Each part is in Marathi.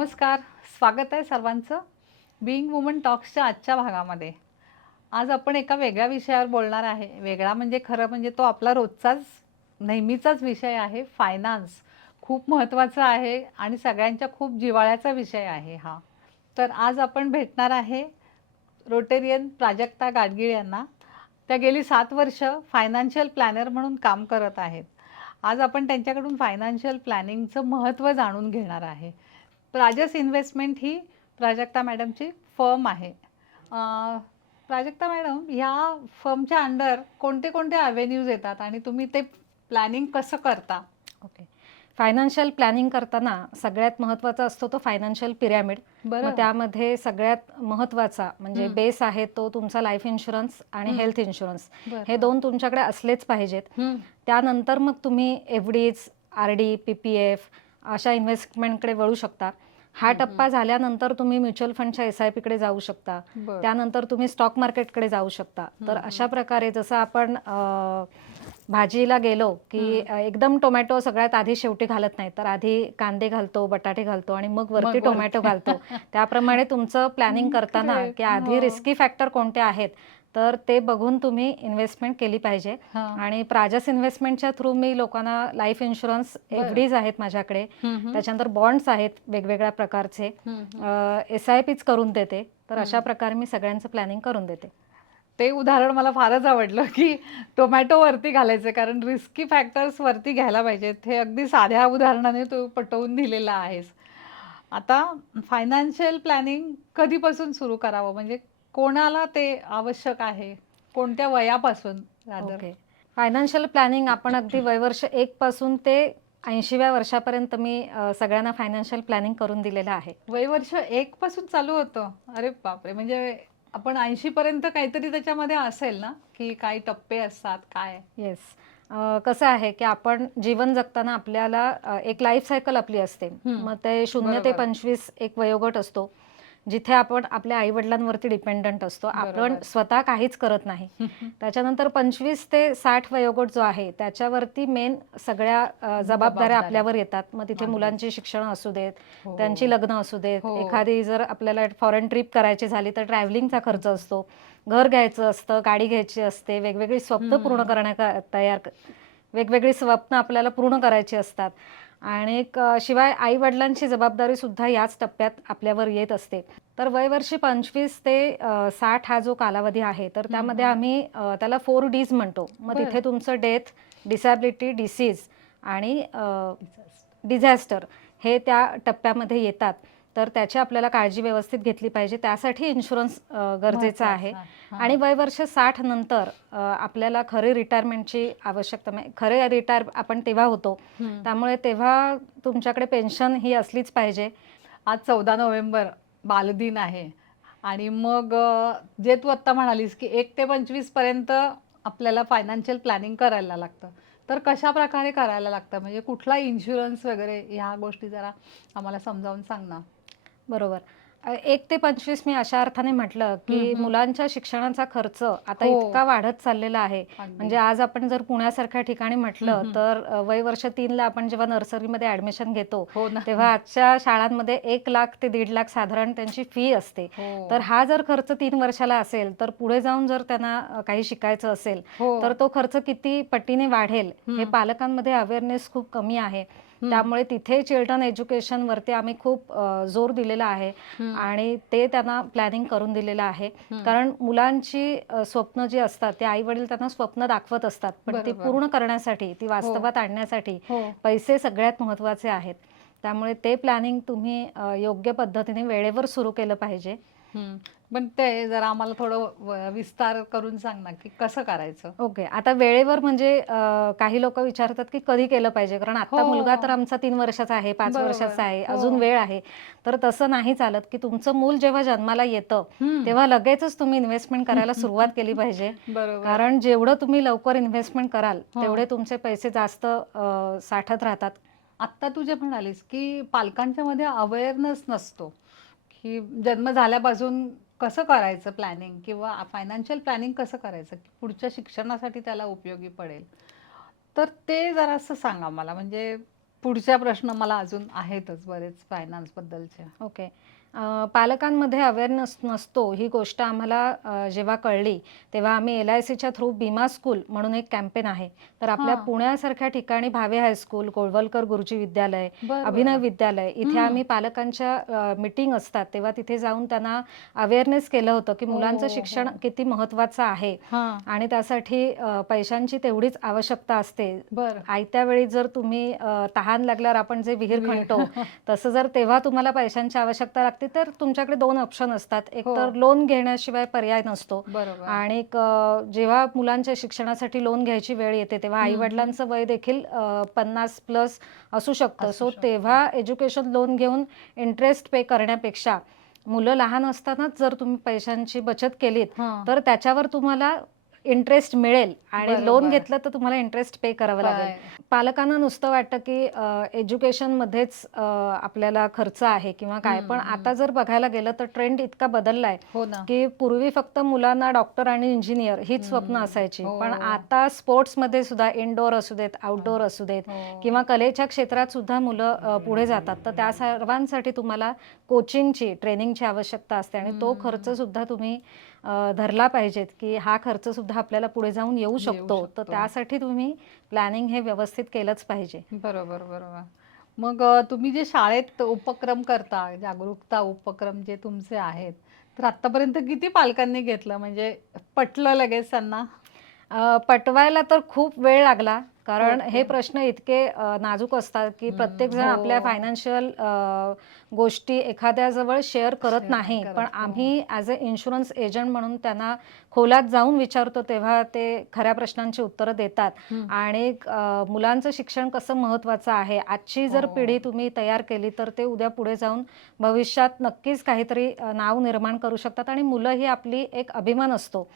नमस्कार. स्वागत आहे सर्वांचं बीइंग वुमन टॉक्सच्या आजच्या भागामध्ये. आज आपण एका वेगळ्या विषयावर बोलणार आहे. वेगळा म्हणजे खरं म्हणजे तो आपला रोजचाच नेहमीचाच विषय आहे, फायनान्स. खूप महत्त्वाचा आहे आणि सगळ्यांच्या खूप जिव्हाळ्याचा विषय आहे हा. तर आज आपण भेटणार आहे रोटेरियन प्राजक्ता गाडगीळ यांना. त्या गेली 7 वर्ष फायनान्शियल प्लॅनर म्हणून काम करत आहेत. आज आपण त्यांच्याकडून फायनान्शियल प्लॅनिंगचं महत्त्व जाणून घेणार आहे. प्राजस इन्व्हेस्टमेंट ही प्राजक्ता मॅडमची फर्म आहे. प्राजक्ता मॅडम, ह्या फर्मच्या अंडर कोणते कोणते अव्हेन्यूज येतात आणि तुम्ही ते प्लॅनिंग कसं करता? ओके. फायनान्शियल प्लॅनिंग करताना सगळ्यात महत्त्वाचा असतो तो फायनान्शियल पिरॅमिड. मग त्यामध्ये सगळ्यात महत्त्वाचा म्हणजे बेस आहे तो तुमचा लाईफ इन्शुरन्स आणि हेल्थ इन्शुरन्स. हे दोन तुमच्याकडे असलेच पाहिजेत. त्यानंतर मग तुम्ही एफडीज, आरडी, पीपीएफ अशा इन्व्हेस्टमेंटकडे वळू शकता. हा टप्पा झाल्यानंतर तुम्ही म्युच्युअल फंडच्या SIP कडे जाऊ शकता. त्यानंतर तुम्ही स्टॉक मार्केटकडे जाऊ शकता. तर अशा प्रकारे जसं आपण भाजीला गेलो की एकदम टोमॅटो सगळ्यात आधी शेवटी घालत नाही, तर आधी कांदे घालतो, बटाटे घालतो आणि मग वरती टोमॅटो घालतो. त्याप्रमाणे तुमचं प्लॅनिंग करताना की आधी रिस्की फॅक्टर कोणते आहेत तर ते बघून तुम्ही इन्व्हेस्टमेंट केली पाहिजे. आणि प्राजस इन्व्हेस्टमेंटच्या थ्रू मी लोकांना लाईफ इन्शुरन्स, एफडीज आहेत माझ्याकडे, त्याच्यानंतर बॉन्ड्स आहेत वेगवेगळ्या प्रकारचे, SIPs करून देते. तर अशा प्रकारे मी सगळ्यांचं प्लॅनिंग करून देते. ते उदाहरण मला फारच आवडलं की टोमॅटो वरती घालायचे, कारण रिस्की फॅक्टर्स वरती घ्यायला पाहिजेत. हे अगदी साध्या उदाहरणाने तू पटवून दिलेलं आहेस. आता फायनान्शियल प्लॅनिंग कधीपासून सुरू करावं, म्हणजे कोणाला ते आवश्यक आहे, कोणत्या वयापासून? ओके. फायनान्शियल प्लॅनिंग आपण अगदी वयवर्ष 1 पासून ते 80व्या वर्षापर्यंत मी सगळ्यांना फायनान्शियल प्लॅनिंग करून दिलेलं आहे. वयवर्ष 1 पासून चालू होतं? अरे बापरे! म्हणजे आपण 80 पर्यंत काहीतरी त्याच्यामध्ये असेल ना, की काही टप्पे असतात काय? येस. कसं आहे की आपण जीवन जगताना आपल्याला एक लाईफ सायकल आपली असते. मग ते 0 ते 25 एक वयोगट असतो, जिथे आपण आपल्या आई वडिलांवरती डिपेंडंट असतो. आपण स्वतः काहीच करत नाही. त्याच्यानंतर 25 ते 60 वयोगट जो आहे त्याच्यावरती मेन सगळ्या जबाबदाऱ्या आपल्यावर येतात. मग तिथे मुलांची शिक्षण असू देत, त्यांची लग्न असू देत, एखादी जर आपल्याला फॉरेन ट्रिप करायची झाली तर ट्रॅव्हलिंगचा खर्च असतो, घर घ्यायचं असतं, गाडी घ्यायची असते, वेगवेगळी स्वप्न पूर्ण वेगवेगळी स्वप्न आपल्याला पूर्ण करायची असतात. आणि शिवाय आई वडिलांची जबाबदारी सुद्धा याच टप्प्यात आपल्यावर येत असते. तर वयवर्षी 25 ते 60 हा जो कालावधी आहे तर त्यामध्ये आम्ही त्याला 4Ds म्हणतो. मग तिथे तुमचं डेथ, डिसॅबिलिटी, डिसीज आणि डिझॅस्टर हे त्या टप्प्यामध्ये येतात. तर त्याची आपल्याला काळजी व्यवस्थित घेतली पाहिजे. त्यासाठी इन्शुरन्स गरजेचा आहे. आणि वयवर्ष 60 नंतर आपल्याला खरी रिटायरमेंटची आवश्यकता, खरे रिटायर आपण तेव्हा होतो, त्यामुळे तेव्हा तुमच्याकडे पेन्शन ही असलीच पाहिजे. आज 14 नोव्हेंबर बालदिन आहे आणि मग जे तू आत्ता म्हणालीस की 1 ते 25 पर्यंत आपल्याला फायनान्शियल प्लॅनिंग करायला लागतं, तर कशा प्रकारे करायला लागतं? म्हणजे कुठला इन्शुरन्स वगैरे ह्या गोष्टी जरा आम्हाला समजावून सांग ना. बरोबर. 1 ते 25 मी अशा अर्थाने म्हटलं की मुलांच्या शिक्षणाचा खर्च आता इतका वाढत चाललेला आहे. म्हणजे आज आपण जर पुण्यासारख्या ठिकाणी म्हटलं तर वयवर्ष 3ला आपण जेव्हा नर्सरीमध्ये ऍडमिशन घेतो तेव्हा आजच्या शाळांमध्ये 1 लाख ते 1.5 लाख साधारण त्यांची फी असते. तर हा जर खर्च 3 वर्षाला असेल तर पुढे जाऊन जर त्यांना काही शिकायचं असेल तर तो खर्च किती पटीने वाढेल हे पालकांमध्ये अवेअरनेस खूप कमी आहे. त्यामुळे तिथे चिल्ड्रन एज्युकेशन वरती आम्ही खूप जोर दिलेला आहे आणि ते त्यांना प्लॅनिंग करून दिलेलं आहे. कारण मुलांची स्वप्न जी असतात ते आई वडील त्यांना स्वप्न दाखवत असतात, पण ती पूर्ण करण्यासाठी, ती वास्तवात आणण्यासाठी पैसे सगळ्यात महत्त्वाचे आहेत. त्यामुळे ते प्लॅनिंग तुम्ही योग्य पद्धतीने वेळेवर सुरू केलं पाहिजे. पण ते जरा आम्हाला थोडं विस्तार करून सांग ना की कसं करायचं. ओके. आता वेळेवर म्हणजे काही लोक विचारतात की कधी केलं पाहिजे, कारण आता मुलगा तर आमचा 3 वर्षाचा आहे, 5 वर्षाचा आहे, अजून वेळ आहे. तर तसं नाही चालत की तुमचं मूल जेव्हा जन्माला येतं तेव्हा लगेचच तुम्ही इन्व्हेस्टमेंट करायला सुरुवात केली पाहिजे. कारण जेवढं तुम्ही लवकर इन्व्हेस्टमेंट कराल तेवढे तुमचे पैसे जास्त साठत राहतात. आत्ता तू जे म्हणालीस की पालकांच्या मध्ये अवेअरनेस नसतो की जन्म झाल्यापासून कसं करायचं प्लॅनिंग किंवा फायनान्शियल प्लॅनिंग कसं करायचं की पुढच्या शिक्षणासाठी त्याला उपयोगी पडेल, तर ते जरासं सांगा मला. म्हणजे पुढच्या प्रश्न मला अजून आहेतच बरेच फायनान्स बद्दलचे. ओके. पालकांमध्ये अवेअरनेस नसतो ही गोष्ट आम्हाला जेव्हा कळली तेव्हा आम्ही LICच्या थ्रू बीमा स्कूल म्हणून एक कॅम्पेन आहे, तर आपल्या हां. पुण्यासारख्या ठिकाणी भावे हायस्कूल, गोळवलकर गुरुजी विद्यालय, बरं, अभिनव बरं. विद्यालय इथे आम्ही पालकांच्या मीटिंग असतात तेव्हा तिथे जाऊन त्यांना अवेअरनेस केलं होतं की मुलांचं हो, शिक्षण हो. किती महत्त्वाचं आहे हां. आणि त्यासाठी पैशांची तेवढीच आवश्यकता असते. बरं. आयत्या वेळी जर तुम्ही तहान लागल्यावर आपण जे विहीर खणतो तसं जर तेव्हा तुम्हाला पैशांची आवश्यकता लागते तर तुमच्याकडे 2 ऑप्शन असतात. एक हो. तर लोन घेण्याशिवाय पर्याय नसतो बरोबर. आणि जेव्हा मुलांच्या शिक्षणासाठी लोन घ्यायची वेळ येते तेव्हा आई-वडिलांचं वय देखील 50 प्लस असू शकतं. असू सो शकतं. तेव्हा एज्युकेशन लोन घेऊन इंटरेस्ट पे करण्यापेक्षा मुलं लहान असतानाच जर तुम्ही पैशांची बचत केलीत हां. तर त्याच्यावर तुम्हाला इंटरेस्ट मिळेल आणि लोन बरोबर. घेतलं तर तुम्हाला इंटरेस्ट पे करावं लागेल. पालकांना नुसतं वाटतं की एज्युकेशनमध्येच आपल्याला खर्च आहे किंवा काय, पण आता जर बघायला गेलं तर ट्रेंड इतका बदललाय हो ना. की पूर्वी फक्त मुलांना डॉक्टर आणि इंजिनियर हीच स्वप्न असायची, हो. पण आता स्पोर्ट्समध्ये सुद्धा इनडोअर असू देत, आउटडोअर असू देत हो. किंवा कलेच्या क्षेत्रात सुद्धा मुलं पुढे जातात. तर त्या सर्वांसाठी तुम्हाला कोचिंगची, ट्रेनिंगची आवश्यकता असते आणि तो खर्च सुद्धा तुम्ही धरला पाहिजेत की हा खर्च सुद्धा आपल्याला पुढे जाऊन येऊ शकतो. तर त्यासाठी तुम्ही प्लॅनिंग हे व्यवस्थित केलंच पाहिजे. बरोबर, बरोबर. मग तुम्ही जे शाळेत उपक्रम करता, जागरूकता उपक्रम जे तुमचे आहेत, तर आत्तापर्यंत किती पालकांनी घेतलं? म्हणजे पटलं लगेच त्यांना? पटवायला तर खूप वेळ लागला, कारण हे ओके. प्रश्न इतके नाजूक असतात की प्रत्येकजण आपल्या हो. फायनान्शियल गोष्टी एखाद्याजवळ शेअर करत शेअर नाही. करत. पण हो. आम्ही ॲज अ इन्शुरन्स एजंट म्हणून त्यांना खोलात जाऊन विचारतो तेव्हा ते खऱ्या प्रश्नांची उत्तरं देतात. आणि मुलांचं शिक्षण कसं महत्त्वाचं आहे, आजची जर हो. पिढी तुम्ही तयार केली तर ते उद्या पुढे जाऊन भविष्यात नक्कीच काहीतरी नाव निर्माण करू शकतात आणि मुलं ही आपली एक अभिमान असतो.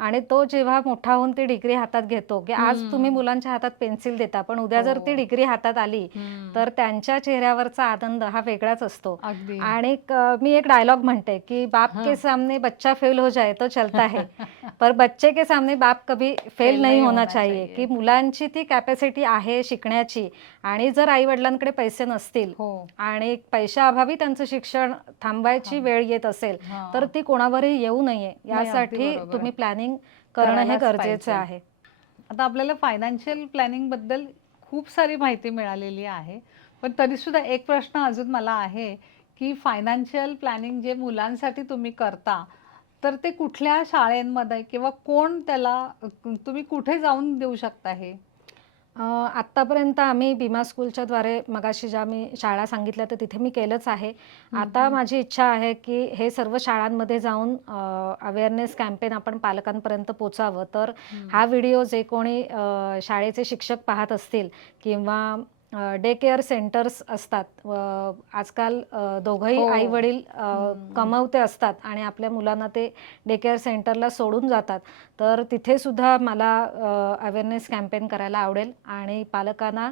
आणि तो जेव्हा मोठा होऊन ती डिग्री हातात घेतो की आज तुम्ही मुलांच्या हातात पेन्सिल देता, पण उद्या जर ती हो. डिग्री हातात आली तर त्यांच्या चेहऱ्यावरचा आनंद हा वेगळाच असतो. अगदी. आणि मी एक डायलॉग म्हणते की बाप के सामने बच्चा फेल हो जाए तो चलता है, पर बच्चे के सामने बाप कभी फेल नाही होना चाहिए. की मुलांची ती कॅपॅसिटी आहे शिकण्याची आणि जर आई वडिलांकडे पैसे नसतील हो. आणि पैशाअभावी त्यांचं शिक्षण थांबायची वेळ येत असेल तर ती कोणावरही येऊ नये यासाठी बरोबर. तुम्ही प्लॅनिंग करणं हे करायलाच गरजेचं पाहिजे. आहे. आता आपल्याला फायनान्शियल प्लॅनिंगबद्दल खूप सारी माहिती मिळालेली आहे. पण तरीसुद्धा एक प्रश्न अजून मला आहे, की फायनान्शियल प्लॅनिंग जे मुलांसाठी तुम्ही करता, तर ते कुठल्या शाळेमध्ये किंवा कोण त्याला तुम्ही कुठे जाऊन देऊ शकता हे? आत्तापर्यंत आम्ही बीमा स्कूलच्या द्वारे मगाशी ज्या मी शाळा सांगितल्या तर तिथे मी केलंच आहे. आता माझी इच्छा आहे की हे सर्व शाळांमध्ये जाऊन अवेअरनेस कॅम्पेन आपण पालकांपर्यंत पोचावं. तर हा व्हिडिओ जे कोणी शाळेचे शिक्षक पाहत असतील किंवा डे केअर सेंटर्स असतात, आजकाल दोघंही हो. आई-वडील कमवते असतात आणि आपल्या मुलांना ते डे केअर सेंटरला सोडून जातात. तर तिथे सुद्धा मला अवेअरनेस कॅम्पेन करायला आवडेल आणि पालकांना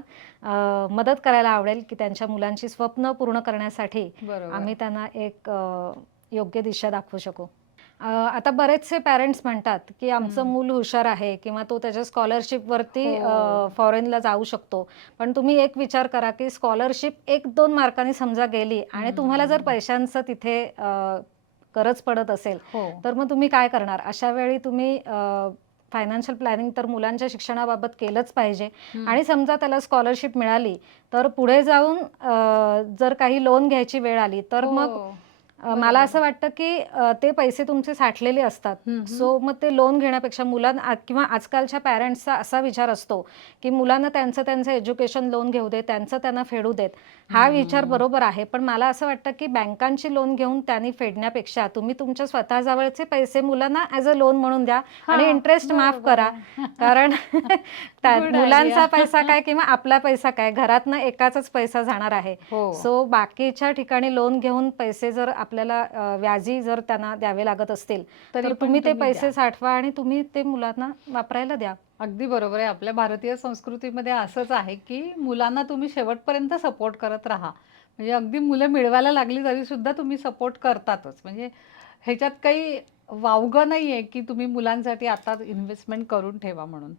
मदत करायला आवडेल की त्यांच्या मुलांची स्वप्न पूर्ण करण्यासाठी बरोबर. आम्ही त्यांना एक योग्य दिशा दाखवू शकू. आता बरेचसे पॅरेंट्स म्हणतात की आमचं मूल हुशार आहे किंवा तो त्याच्या स्कॉलरशिपवरती फॉरेनला जाऊ शकतो. पण तुम्ही एक विचार करा की स्कॉलरशिप 1-2 मार्कांनी समजा गेली आणि तुम्हाला जर पैशांचं तिथे गरज पडत असेल हो. तर मग तुम्ही काय करणार? अशा वेळी तुम्ही फायनान्शियल प्लॅनिंग तर मुलांच्या शिक्षणाबाबत केलंच पाहिजे. आणि समजा त्याला स्कॉलरशिप मिळाली तर पुढे जाऊन जर काही लोन घ्यायची वेळ आली तर मग मला असं वाटतं की ते पैसे तुमचे साठलेले असतात. सो मग ते लोन घेण्यापेक्षा मुलांना किंवा आजकालच्या पॅरेंट्सचा असा विचार असतो की मुलांना त्यांचं एज्युकेशन लोन घेऊ दे, त्यांचं त्यांना फेडू देत. हा विचार बरोबर आहे, पण मला असं वाटतं की बँकांची लोन घेऊन त्यांनी फेडण्यापेक्षा तुम्ही तुमच्या स्वतःजवळचे पैसे मुलांना ॲज अ लोन म्हणून द्या आणि इंटरेस्ट माफ करा. कारण मुलांचा पैसा काय किंवा आपला पैसा काय, घरातनं एकाचाच पैसा जाणार आहे. सो बाकीच्या ठिकाणी लोन घेऊन पैसे जर आपल्याला व्याजी जर त्यांना द्यावे लागत असतील तर तुम्ही ते पैसे साठवा आणि तुम्ही ते मुलांना वापरायला द्या. अगदी बरोबर आहे. आपल्या भारतीय संस्कृतीमध्ये असंच आहे की मुलांना तुम्ही शेवटपर्यंत सपोर्ट करत राहा. म्हणजे अगदी मुलं मिळवायला लागली तरी सुद्धा तुम्ही सपोर्ट करतातच. म्हणजे ह्याच्यात काही वावगं नाही आहे की तुम्ही मुलांसाठी आता इन्व्हेस्टमेंट करून ठेवा म्हणून.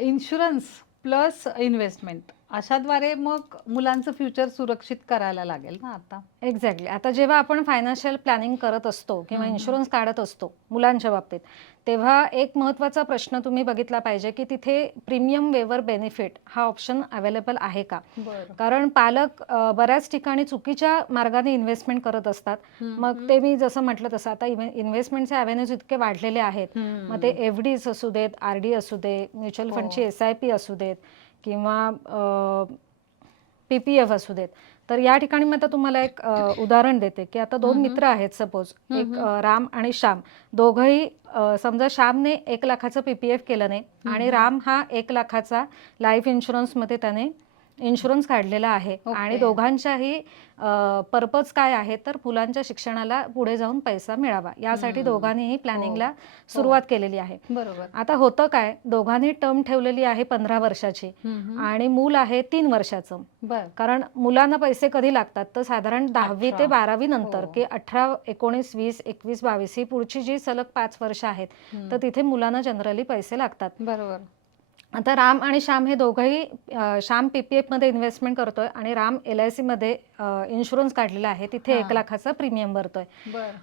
इन्शुरन्स प्लस इन्व्हेस्टमेंट अशाद्वारे मग मुलांचं फ्युचर सुरक्षित करायला लागेल ना आता. एक्झॅक्टली. आता जेव्हा आपण फायनान्शियल प्लॅनिंग करत असतो किंवा इन्शुरन्स काढत असतो मुलांच्या बाबतीत, तेव्हा एक महत्त्वाचा प्रश्न तुम्ही बघितला पाहिजे की तिथे प्रीमियम वेवर बेनिफिट हा ऑप्शन अवेलेबल आहे का. कारण पालक बऱ्याच ठिकाणी चुकीच्या मार्गाने इन्व्हेस्टमेंट करत असतात. मग ते मी जसं म्हटलं तसं आता इन्व्हेस्टमेंटचे अव्हेन्यूज इतके वाढलेले आहेत. मग ते FDs असू देत, RD असू दे, म्युच्युअल फंडची SIP असू देत किंवा PPF असू देत. तर या ठिकाणी मी आता तुम्हाला एक उदाहरण देते की आता 2 मित्र आहेत सपोज, एक राम आणि श्याम. दोघंही समजा श्यामने 1 लाखाचं PPF केलं नाही आणि राम हा 1 लाखाचा लाईफ इन्शुरन्समध्ये त्याने इन्शुरन्स काढलेला आहे. आणि दोघांच्याही पर्पज काय आहे तर मुलांच्या शिक्षणाला पुढे जाऊन पैसा मिळावा यासाठी दोघांनीही प्लॅनिंगला सुरुवात केलेली आहे. बरोबर. आता होतं काय, दोघांनी टर्म ठेवलेली आहे 15 वर्षाची आणि मूल आहे 3 वर्षाचं. कारण मुलांना पैसे कधी लागतात तर साधारण 10वी ते 12वी नंतर की 18, 19, 20, 21, 22 ही पुढची जी सलग 5 वर्ष आहेत तर तिथे मुलांना जनरली पैसे लागतात. बरोबर. आता राम आणि श्याम हे दोघंही, श्याम PPF मध्ये इन्व्हेस्टमेंट करतोय आणि राम LIC मध्ये इन्शुरन्स काढलेला आहे, तिथे 1 लाखाचा प्रीमियम भरतोय.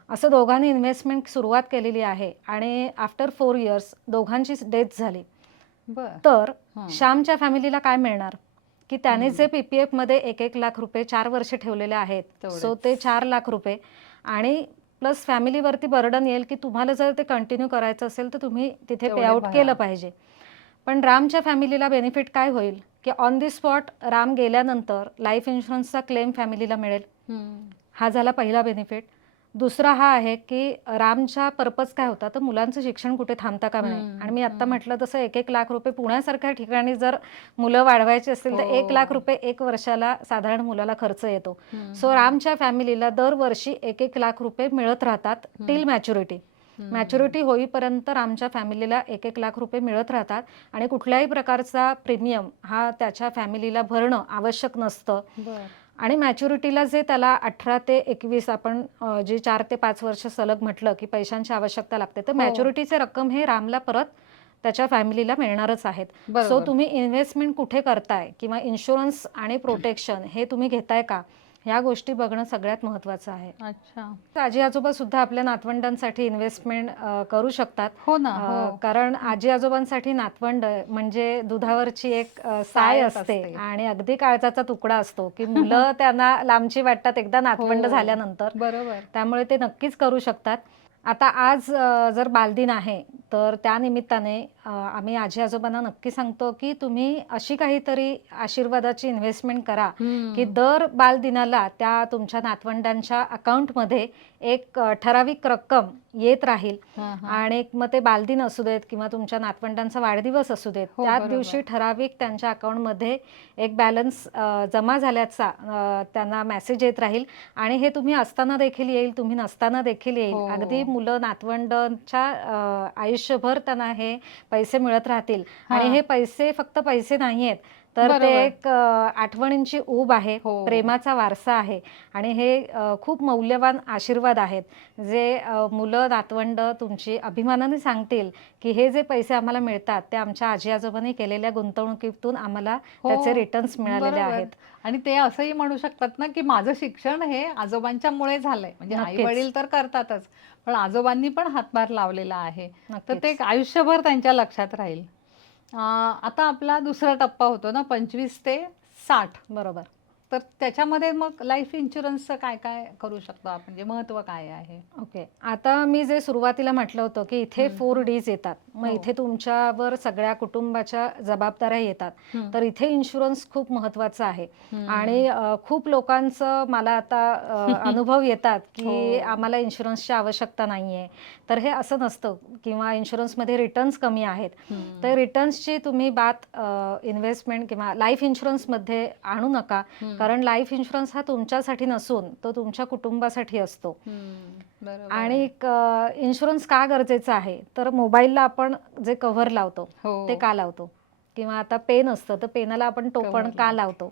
असं दोघांनी इन्व्हेस्टमेंट सुरुवात केलेली आहे आणि आफ्टर 4 इयर्स दोघांची डेथ झाली. तर श्यामच्या फॅमिलीला काय मिळणार की त्याने जे PPF मध्ये 1 लाख रुपये 4 वर्ष ठेवलेले आहेत, सो ते 4 लाख रुपये आणि प्लस फॅमिलीवरती बर्डन येईल की तुम्हाला जर ते कंटिन्यू करायचं असेल तर तुम्ही तिथे पे आउट केलं पाहिजे. पण रामच्या फॅमिलीला बेनिफिट काय होईल की ऑन दी स्पॉट राम गेल्यानंतर लाईफ इन्शुरन्सचा क्लेम फॅमिलीला मिळेल. हा झाला पहिला बेनिफिट. दुसरा हा आहे की रामचा पर्पज काय होता तर मुलांचं शिक्षण कुठे थांबता का नये. आणि मी आता म्हटलं तसं 1 लाख रुपये पुण्यासारख्या ठिकाणी जर मुलं वाढवायची असतील तर 1 लाख रुपये 1 वर्षाला साधारण मुलाला खर्च येतो. सो रामच्या फॅमिलीला दरवर्षी 1 लाख रुपये मिळत राहतात टिल मॅच्युरिटी. मॅच्युरिटी होईपर्यंत रामच्या फॅमिलीला 1 लाख रुपये मिळत राहतात आणि कुठल्याही प्रकारचा प्रीमियम हा त्याच्या फॅमिलीला भरणं आवश्यक नसतं. आणि मॅच्युरिटीला जे त्याला 18 ते 21 आपण जे 4 ते 5 वर्ष सलग म्हटलं की पैशांची आवश्यकता लागते तर मॅच्युरिटीचे रक्कम हे रामला परत त्याच्या फॅमिलीला मिळणारच आहेत. सो तुम्ही इन्व्हेस्टमेंट कुठे करताय किंवा इन्शुरन्स आणि प्रोटेक्शन हे तुम्ही घेताय का ह्या गोष्टी बघणं सगळ्यात महत्त्वाचं आहे. अच्छा. आजी आजोबा सुद्धा आपल्या नातवंडांसाठी इन्व्हेस्टमेंट करू शकतात. हो ना. कारण आजी आजोबांसाठी नातवंड म्हणजे दुधावरची एक साय असते आणि अगदी काळजाचा तुकडा असतो की मुलं त्यांना लांबची वाटतात एकदा नातवंड झाल्यानंतर. बरोबर. त्यामुळे ते नक्कीच करू शकतात. आता आज जर बालदिन आहे तर त्या निमित्ताने आम्ही आजी आजोबांना नक्की सांगतो की तुम्ही अशी काहीतरी आशीर्वादाची इन्व्हेस्टमेंट करा की दर बालदिनाला त्या तुमच्या नातवंडांच्या अकाउंटमध्ये एक ठराविक रक्कम येत राहील. आणि मग ते बालदिन असू देत किंवा तुमच्या नातवंडांचा वाढदिवस असू देत त्याच दिवशी ठराविक त्यांच्या अकाउंटमध्ये एक बॅलन्स जमा झाल्याचा त्यांना मेसेज येत राहील. आणि हे तुम्ही असताना देखील येईल, तुम्ही नसताना देखील येईल. अगदी मुलं नातवंडांच्या आयुष्यभर त्यांना हे पैसे मिळत राहतील. आणि हे पैसे फक्त पैसे नाहीयेत तर ते एक आठवणींची ऊब आहे, प्रेमाचा वारसा आहे आणि हे खूप मौल्यवान आशीर्वाद आहेत जे मुलं नातवंड तुमची अभिमानाने सांगतील की हे जे पैसे आम्हाला मिळतात ते आमच्या आजी आजोबांनी केलेल्या गुंतवणुकीतून आम्हाला त्याचे रिटर्न्स मिळालेले आहेत. आणि ते असंही म्हणू शकतात ना की माझं शिक्षण हे आजोबांच्यामुळे झालंय. म्हणजे आई वडील तर करतातच पण आजोबांनी पण हातभार लावलेला आहे तर ते आयुष्यभर त्यांच्या लक्षात राहील. आता आपला दुसरा टप्पा होतो ना 25 ते 60. बरोबर. तर त्याच्यामध्ये मग लाईफ इन्शुरन्सचं काय काय करू शकतो आपण, म्हणजे महत्व काय आहे? ओके. आता मी जे सुरुवातीला म्हटलं होतं की इथे 4 Ds येतात. मग इथे तुमच्यावर सगळ्या कुटुंबाच्या जबाबदाऱ्या येतात. तर इथे इन्शुरन्स खूप महत्वाचं आहे. आणि खूप लोकांचं मला आता अनुभव येतात की आम्हाला इन्शुरन्सची आवश्यकता नाहीये. तर हे असं नसतं किंवा इन्शुरन्समध्ये रिटर्न्स कमी आहेत. तर रिटर्न्सची तुम्ही बात इन्व्हेस्टमेंट किंवा लाईफ इन्शुरन्समध्ये आणू नका. कारण लाईफ इन्शुरन्स हा तुमच्यासाठी नसून तो तुमच्या कुटुंबासाठी असतो. आणि इन्शुरन्स का गरजेचा आहे तर मोबाईलला आपण जे कव्हर लावतो ते का लावतो किंवा आता पेन असतं तर पेनाला आपण टोपण का लावतो.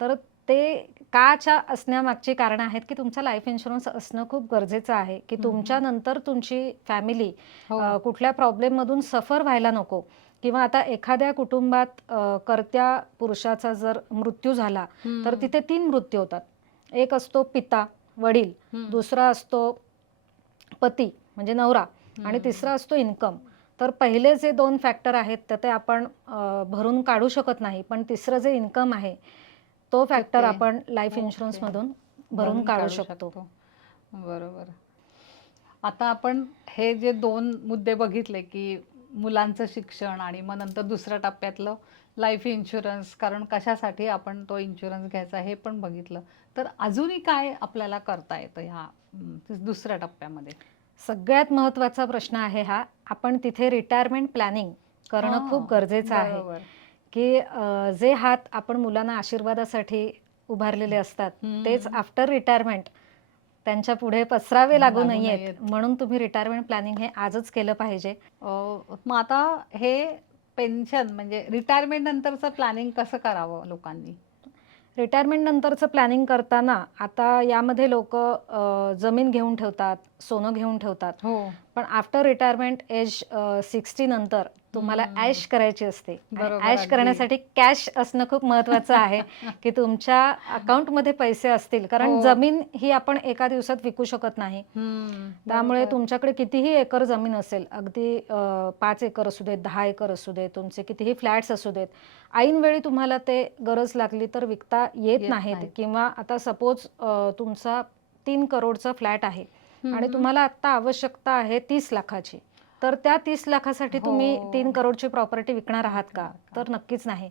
तर ते काच्या असण्यामागची कारण आहेत की तुमचा लाईफ इन्शुरन्स असणं खूप गरजेचं आहे की तुमच्या नंतर तुमची फॅमिली कुठल्या प्रॉब्लेम मधून सफर व्हायला नको किंवा आता एखाद्या कुटुंबात कर्त्या पुरुषाचा जर मृत्यू झाला तर तिथे 3 मृत्यू होतात. एक असतो पिता, वडील, दुसरा असतो पती म्हणजे नवरा आणि तिसरा असतो इन्कम. तर पहिले जे 2 फॅक्टर आहेत तर ते आपण भरून काढू शकत नाही, पण तिसरं जे इन्कम आहे तो फॅक्टर ते आपण लाईफ ओके. इन्शुरन्समधून भरून काढू शकतो. बरोबर. आता आपण हे जे 2 मुद्दे बघितले, की मुलांचं शिक्षण आणि मग नंतर दुसऱ्या टप्प्यातलं लाईफ इन्शुरन्स, कारण कशासाठी आपण तो इन्शुरन्स घ्यायचा हे पण बघितलं. तर अजूनही काय आपल्याला करता येतं ह्या दुसऱ्या टप्प्यामध्ये? सगळ्यात महत्त्वाचा प्रश्न आहे हा. आपण तिथे रिटायरमेंट प्लॅनिंग करणं खूप गरजेचं आहे, बरोबर. की जे हात आपण मुलांना आशीर्वादासाठी उभारलेले असतात तेच आफ्टर रिटायरमेंट त्यांच्या पुढे पसरावे लागू नयेत, म्हणून तुम्ही रिटायरमेंट प्लॅनिंग हे आजच केलं पाहिजे. मग आता हे पेन्शन म्हणजे रिटायरमेंट नंतरचं प्लॅनिंग कसं करावं लोकांनी? रिटायरमेंट नंतरचं प्लॅनिंग करताना आता यामध्ये लोक जमीन घेऊन ठेवतात, सोनं घेऊन ठेवतात. हो. पण आफ्टर रिटायरमेंट एज 60 नंतर तुम्हाला ऐश करायची असते. बरोबर, ऐश अगदी. करण्यासाठी कॅश असणं खूप महत्त्वाचं आहे, की तुमच्या अकाउंटमध्ये पैसे असतील. कारण हो. जमीन ही आपण एका दिवसात विकू शकत नाही. त्यामुळे बरोबर. तुमच्याकडे कितीही एकर जमीन असेल, अगदी 5 एकर असू देत, 10 एकर असू देत, तुमचे कितीही फ्लॅट्स असू देत, ऐनवेळी तुम्हाला ते गरज लागली तर विकता येत नाहीत. किंवा आता सपोज तुमचा 3 करोडचा फ्लॅट आहे आणि तुम्हाला आत्ता आवश्यकता आहे 30 लाखाची, तर त्या 30 लाखासाठी तुम्ही 3 करोडची प्रॉपर्टी विकणार आहात का? तर नक्कीच नाही.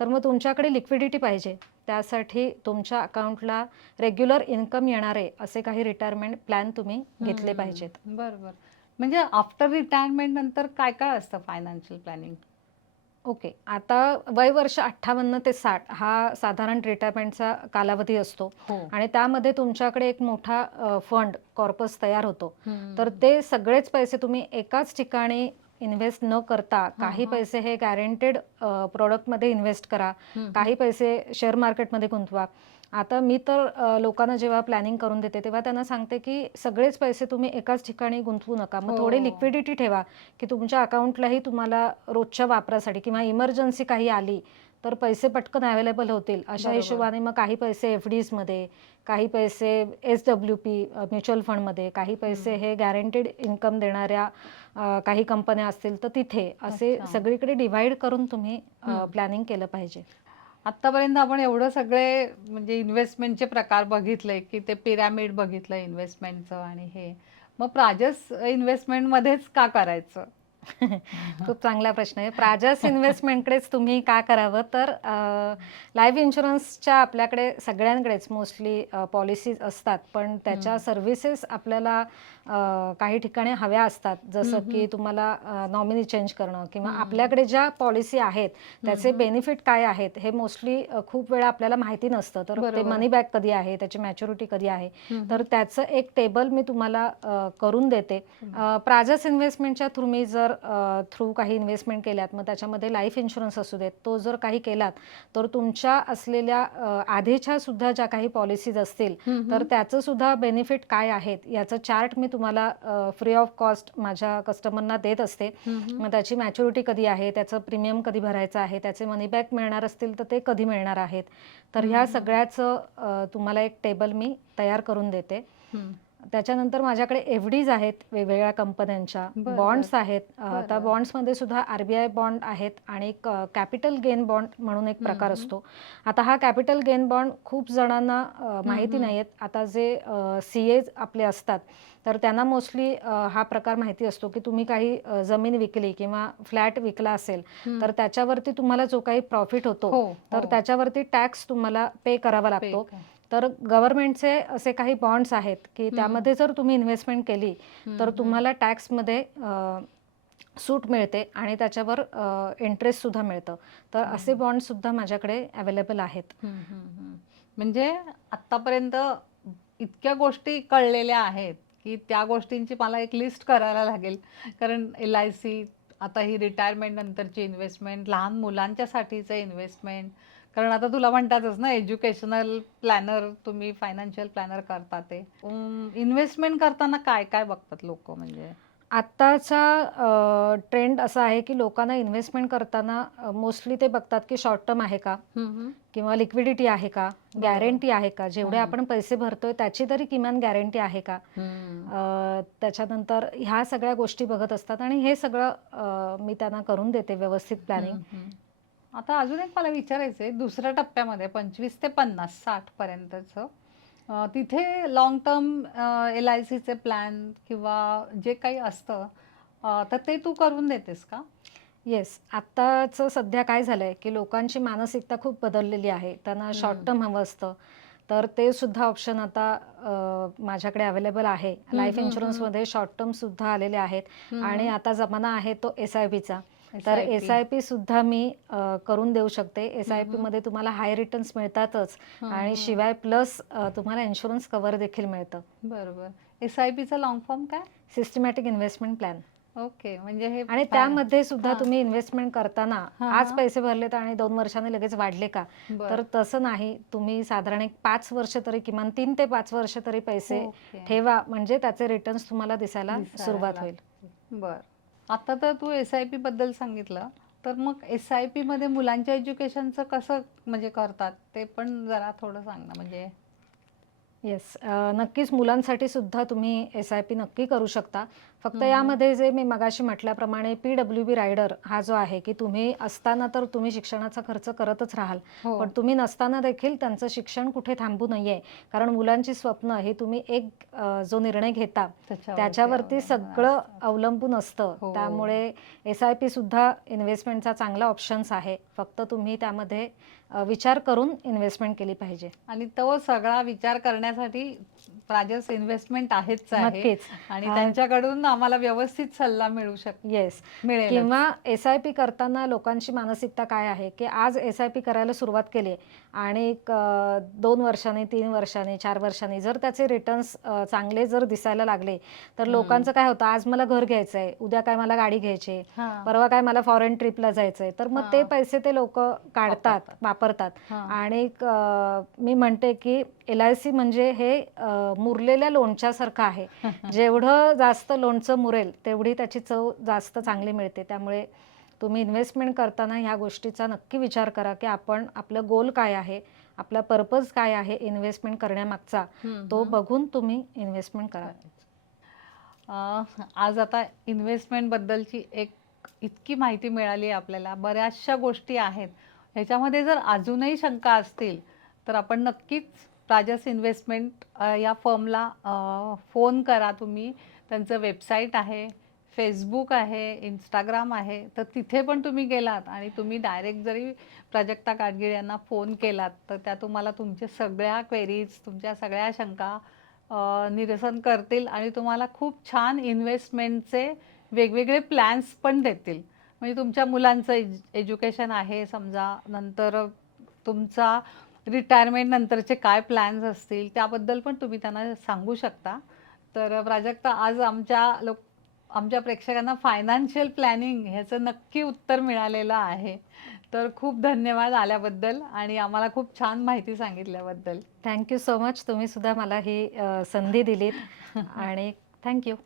तर मग तुमच्याकडे लिक्विडिटी पाहिजे. त्यासाठी तुमच्या अकाउंटला रेग्युलर इन्कम येणारे असे काही रिटायरमेंट प्लॅन तुम्ही घेतले पाहिजेत. बरोबर. म्हणजे आफ्टर रिटायरमेंट नंतर काय काय असतं फायनान्शियल प्लॅनिंग? ओके. आता वय वर्ष 58 ते 60 हा साधारण रिटायरमेंटचा कालावधी असतो आणि त्यामध्ये तुमच्याकडे एक मोठा फंड कॉर्पस तयार होतो. तर ते सगळेच पैसे तुम्ही एकाच ठिकाणी इन्व्हेस्ट न करता काही पैसे हे गॅरंटेड प्रॉडक्टमध्ये इन्व्हेस्ट करा, काही पैसे शेअर मार्केटमध्ये गुंतवा. आता मी तर लोकांना जेव्हा प्लॅनिंग करून देते तेव्हा त्यांना सांगते की सगळेच पैसे तुम्ही एकाच ठिकाणी गुंतवू नका. मग थोडे लिक्विडिटी ठेवा, की तुमच्या अकाउंटलाही तुम्हाला रोजच्या वापरासाठी किंवा इमर्जन्सी काही आली तर पैसे पटकन अवेलेबल होतील. अशा हिशोबाने मग काही पैसे FDsमध्ये, काही पैसे SWP म्युच्युअल फंडमध्ये, काही पैसे हे गॅरंटेड इन्कम देणाऱ्या काही कंपन्या असतील तर तिथे, असे सगळीकडे डिव्हाइड करून तुम्ही प्लॅनिंग केलं पाहिजे. आतापर्यंत आपण एवढं सगळे म्हणजे इन्व्हेस्टमेंटचे प्रकार बघितले, की ते पिरॅमिड बघितलं इन्व्हेस्टमेंटचं आणि हे. मग प्राजस इन्व्हेस्टमेंटमध्येच का करायचं? खूप चांगला प्रश्न आहे. प्राजस इन्व्हेस्टमेंटकडेच तुम्ही का करावं? तर लाईफ इन्शुरन्सच्या आपल्याकडे सगळ्यांकडेच मोस्टली पॉलिसीज असतात, पण त्याच्या सर्व्हिसेस आपल्याला काही ठिकाणी हव्या असतात. जसं की तुम्हाला नॉमिनी चेंज करणं किंवा आपल्याकडे ज्या पॉलिसी आहेत त्याचे बेनिफिट काय आहेत हे मोस्टली खूप वेळा आपल्याला माहिती नसतं. तर ते मनी बॅक कधी आहे, त्याची मॅच्युरिटी कधी आहे, तर त्याचं एक टेबल मी तुम्हाला करून देते. प्राजस इन्व्हेस्टमेंटच्या थ्रू मी जर थ्रू काही इन्व्हेस्टमेंट केल्यात, मग त्याच्यामध्ये लाईफ इन्शुरन्स असू देत, तो जर काही केलात तर तुमच्या असलेल्या आधीच्या सुद्धा ज्या काही पॉलिसीज असतील तर त्याचं सुद्धा बेनिफिट काय आहेत याचं चार्ट मी तुम्हाला फ्री ऑफ कॉस्ट माझ्या कस्टमरना देत असते. मग त्याची मॅच्युरिटी कधी आहे, त्याचं प्रीमियम कधी भरायचं आहे, त्याचे मनी बॅक मिळणार असतील तर ते कधी मिळणार आहेत, तर ह्या सगळ्याचं तुम्हाला एक टेबल मी तयार करून देते. त्याच्यानंतर माझ्याकडे FDs आहेत वेगवेगळ्या कंपन्यांच्या, बॉन्ड्स आहेत. आता बॉन्ड्समध्ये सुद्धा RBI बॉन्ड आहेत आणि कॅपिटल गेन बॉन्ड म्हणून एक प्रकार असतो. आता हा कॅपिटल गेन बॉन्ड खूप जणांना माहिती नाही आहेत. आता जे CAs आपले असतात तर त्यांना मोस्टली हा प्रकार माहिती असतो, की तुम्ही काही जमीन विकली किंवा फ्लॅट विकला असेल तर त्याच्यावरती तुम्हाला जो काही प्रॉफिट होतो तर त्याच्यावरती टॅक्स तुम्हाला पे करावा लागतो. तर गव्हर्नमेंटचे असे काही बॉन्ड्स आहेत की त्यामध्ये जर तुम्ही इन्व्हेस्टमेंट केली तर तुम्हाला टॅक्समध्ये सूट मिळते आणि त्याच्यावर इंटरेस्ट सुद्धा मिळतं. तर असे बॉन्ड सुद्धा माझ्याकडे अवेलेबल आहेत. म्हणजे आतापर्यंत इतक्या गोष्टी कळलेल्या आहेत की त्या गोष्टींची मला एक लिस्ट करायला लागेल. कारण LIC, आता ही रिटायरमेंट नंतरची इन्व्हेस्टमेंट, लहान मुलांच्यासाठीचं इन्व्हेस्टमेंट, कारण आता तुला म्हणतातच ना एज्युकेशनल प्लॅनर, तुम्ही फायनान्शियल प्लॅनर करता ते. इन्व्हेस्टमेंट करताना काय काय बघतात लोक? म्हणजे आत्ताचा ट्रेंड असा आहे की लोकांना इन्व्हेस्टमेंट करताना मोस्टली ते बघतात की शॉर्ट टर्म आहे का, किंवा लिक्विडिटी आहे का, गॅरंटी आहे का, जेवढे आपण पैसे भरतोय त्याची तरी किमान गॅरंटी आहे का. त्याच्यानंतर ह्या सगळ्या गोष्टी बघत असतात आणि हे सगळं मी त्यांना करून देते व्यवस्थित प्लॅनिंग. आता अजून एक मला विचारायचंय, दुसऱ्या टप्प्यामध्ये 25 ते 50 60 पर्यंतचं तिथे लॉंग टर्म LICचे प्लॅन किंवा जे काही असतं तर ते तू करून देतेस का? येस, आत्ताचं सध्या काय झालंय की लोकांची मानसिकता खूप बदललेली आहे. त्यांना शॉर्ट टर्म हवं असतं, तर ते सुद्धा ऑप्शन आता माझ्याकडे अवेलेबल आहे. लाईफ इन्शुरन्समध्ये शॉर्ट टर्म सुद्धा आलेले आहेत आणि आता जमाना आहे तो SIPचा. तर SIP सुद्धा मी करून देऊ शकते. SIP मध्ये तुम्हाला हाय रिटर्न्स मिळतातच आणि शिवाय प्लस तुम्हाला इन्शुरन्स कव्हर देखील मिळतं. बरोबर. SIPचा लॉंग फॉर्म काय? Systematic investment plan. ओके, म्हणजे हे आणि त्यामध्ये सुद्धा तुम्ही इन्व्हेस्टमेंट करताना आज पैसे भरलेत आणि 2 वर्षांनी लगेच वाढले का, तर तसं नाही. तुम्ही साधारण एक 5 वर्ष तरी, किमान 3 ते 5 वर्ष तरी पैसे ठेवा, म्हणजे त्याचे रिटर्न्स तुम्हाला दिसायला सुरुवात होईल. बर, आता तर तू SIP बद्दल सांगितलं, तर मग SIP मध्ये मुलांच्या एज्युकेशनचं कसं म्हणजे करतात ते पण जरा थोडं सांग ना. म्हणजे येस, नक्कीच मुलांसाठी सुद्धा तुम्ही SIP नक्की करू शकता. फक्त यामध्ये जे मी मगाशी म्हटल्याप्रमाणे PWB रायडर हा जो आहे की तुम्ही असताना तर तुम्ही शिक्षणाचा खर्च करतच राहाल, पण तुम्ही नसताना देखील त्यांचं शिक्षण कुठे थांबू नये. कारण मुलांची स्वप्न हे तुम्ही एक जो निर्णय घेता त्याच्यावरती सगळं अवलंबून असतं. त्यामुळे SIP सुद्धा इन्व्हेस्टमेंटचा चांगला ऑप्शन्स आहे. फक्त तुम्ही त्यामध्ये विचार करून इन्व्हेस्टमेंट केली पाहिजे. आणि तो सगळा विचार करण्यासाठी प्राजस इन्व्हेस्टमेंट आहेच आहे. नक्कीच. आणि त्यांच्याकडून आम्हाला व्यवस्थित सल्ला मिळू येस, मिळेल. किंवा SIP करताना लोकांची मानसिकता काय आहे की आज SIP करायला सुरुवात केली आणि 2 वर्षांनी, 3 वर्षांनी, 4 वर्षांनी जर त्याचे रिटर्न्स चांगले जर दिसायला लागले, तर लोकांचं काय होतं, आज मला घर घ्यायचंय, उद्या काय मला गाडी घ्यायची, परवा काय मला फॉरेन ट्रिपला जायचंय, तर मग ते पैसे ते लोक काढतात, वापरतात. आणि मी म्हणते की LIC म्हणजे हे मुरलेल्या लोणच्या सारखं आहे. जेवढं जास्त लोणचं मुरेल तेवढी त्याची चव जास्त चांगली मिळते. त्यामुळे तुम्ही इन्व्हेस्टमेंट करताना ह्या गोष्टीचा नक्की विचार करा की आपण, आपलं गोल काय आहे, आपला पर्पज काय आहे इन्व्हेस्टमेंट करण्यामागचा, तो बघून तुम्ही इन्व्हेस्टमेंट करा. आज आता इन्व्हेस्टमेंट बद्दलची एक इतकी माहिती मिळाली आपल्याला, बऱ्याचशा गोष्टी आहेत. ह्याच्यामध्ये जर अजूनही शंका असतील तर आपण नक्कीच प्राजस इन्व्हेस्टमेंट या फर्मला फोन करा तुम्ही. त्यांचं वेबसाईट आहे, फेसबुक आहे, इंस्टाग्राम आहे, तर तिथे पण तुम्ही गेलात आणि तुम्ही डायरेक्ट जरी प्राजक्ता काटगीळ यांना फोन केलात तर त्या तुम्हाला तुमच्या सगळ्या क्वेरीज, तुमच्या सगळ्या शंका निरसन करतील आणि तुम्हाला खूप छान इन्व्हेस्टमेंटचे वेगवेगळे प्लॅन्स पण देतील. म्हणजे तुमच्या मुलांचं एज्युकेशन आहे समजा, नंतर तुमचा रिटायरमेंट नंतरचे काय प्लॅन्स असतील त्याबद्दल पण तुम्ही त्यांना सांगू शकता. तर प्राजक्ता, आज आमच्या प्रेक्षकांना फायनान्शियल प्लॅनिंग ह्याचं नक्की उत्तर मिळालेलं आहे. तर खूप धन्यवाद आल्याबद्दल आणि आम्हाला खूप छान माहिती सांगितल्याबद्दल. Thank you so much. तुम्ही सुद्धा मला ही संधी दिलीत आणि थँक्यू.